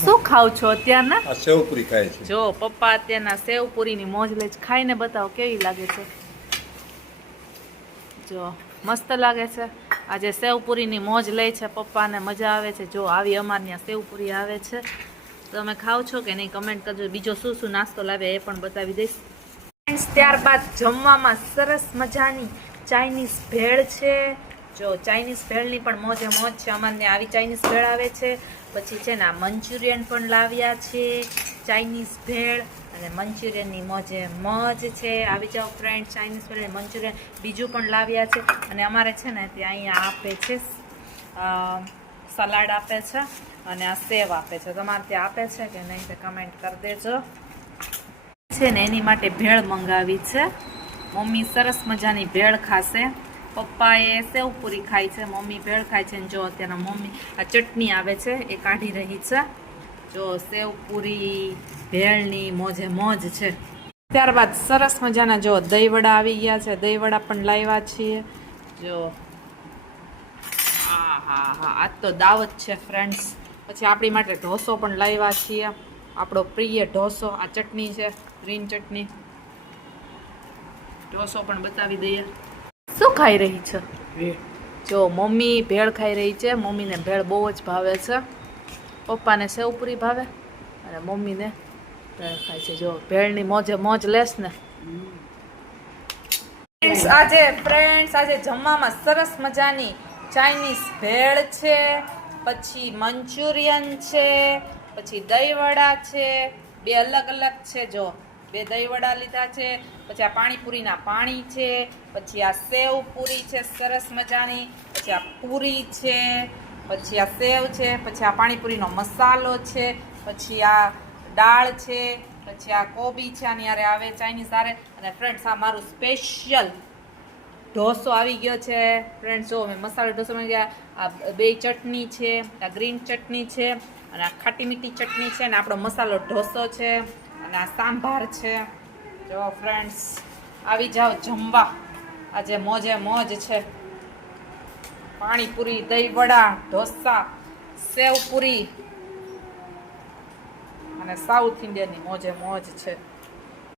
શું ખાવ છો અત્યારના? આ સેવપુરી ખાય છે. જો પપ્પા અત્યારના સેવપુરીની મોજ લે છે. ખાઈને બતાવો કેવી લાગે છે. જો મસ્ત લાગે છે. આજે સેવપુરીની મોજ લે છે પપ્પાને, મજા આવે છે. જો આવી અમારે ત્યાં સેવપુરી આવે છે. તમે ખાવ છો કે નહીં કમેન્ટ કરજો. બીજો શું શું નાસ્તો લાવે એ પણ બતાવી દઈશ. ફ્રેન્ડ્સ, ત્યારબાદ જમવામાં સરસ મજાની ચાઇનીઝ ભેળ છે. જો ચાઇનીઝ ભેળની પણ મોજે મોજ છે. અમારે આવી ચાઇનીઝ ભેળ આવે છે. પછી છે ને આ મંચુરિયન પણ લાવ્યા છે. ચાઇનીઝ ભેળ અને મંચુરિયનની મોજે મોજ છે. આવી જાઓ ફ્રેન્ડ, ચાઇનીઝ ભેળ મંચુરિયન બીજું પણ લાવ્યા છે. અને અમારે છે ને ત્યાં અહીંયા આપે છે સલાડ આપે છે અને આ સેવ આપે છે. તમારે ત્યાં આપે છે કે નહીં તે કમેન્ટ કરી દેજો. છે ને એની માટે ભેળ મંગાવી છે. મમ્મી સરસ મજાની ભેળ ખાશે. પપ્પાએ સેવપુરી ખાય છે, મમ્મી ભેળ ખાય છે. જો અત્યારના મમ્મી આ ચટણી આવે છે એ કાઢી રહી છે. જો સેવપુરી ભેળની મોજે મોજ છે. ત્યારબાદ સરસ મજાના જો દહીંવડા આવી ગયા છે. દહીંવડા પણ લાવ્યા છીએ. જો હા હા હા, આજ તો દાવત છે ફ્રેન્ડ્સ. પછી આપણી માટે ઢોસો પણ લાવ્યા છીએ. આપણો પ્રિય ઢોસો. આ ચટણી છે, ગ્રીન ચટણી. ઢોસો પણ બતાવી દઈએ. શું ખાઈ રહી છે? જો મમ્મી ભેળ ખાઈ રહી છે. મમ્મીને ભેળ બહુ જ ભાવે છે. પપ્પાને સેવપુરી ભાવે અને મમ્મીને ભેળ ખાય છે. જો ભેળની મોજે મોજ લેશ ને. આજે જમવામાં સરસ મજાની ચાઇનીઝ ભેળ છે, પછી મંચુરિયન છે, પછી દહીંવડા છે. બે અલગ અલગ છે. જો બે દહીંવડા લીધા છે. પછી આ પાણીપુરીના પાણી છે. પછી આ સેવ પૂરી છે સરસ મજાની. પછી આ પૂરી છે. પછી આ સેવ છે. પછી આ પાણીપુરીનો મસાલો છે. પછી આ દાળ છે. પછી આ કોબી છે આની હારે આવે ચાઇનીઝ હારે. અને ફ્રેન્ડ્સ આ મારું સ્પેશિયલ ઢોસો આવી ગયો છે. ફ્રેન્ડ્સ જો મેં મસાલો ઢોસો મળી ગયા. આ બે ચટણી છે, આ ગ્રીન ચટણી છે અને આ ખાટી મીઠી ચટણી છે ને આપણો મસાલો ઢોસો છે અને આ સાંભાર છે. જો ફ્રેન્ડ્સ આવી જાઓ જમવા. આજે મોજે મોજ છે. પાણીપુરી, દહીંવડા, ઢોસા, સેવપુરી અને સાઉથ ઇન્ડિયનની મોજે મોજ છે.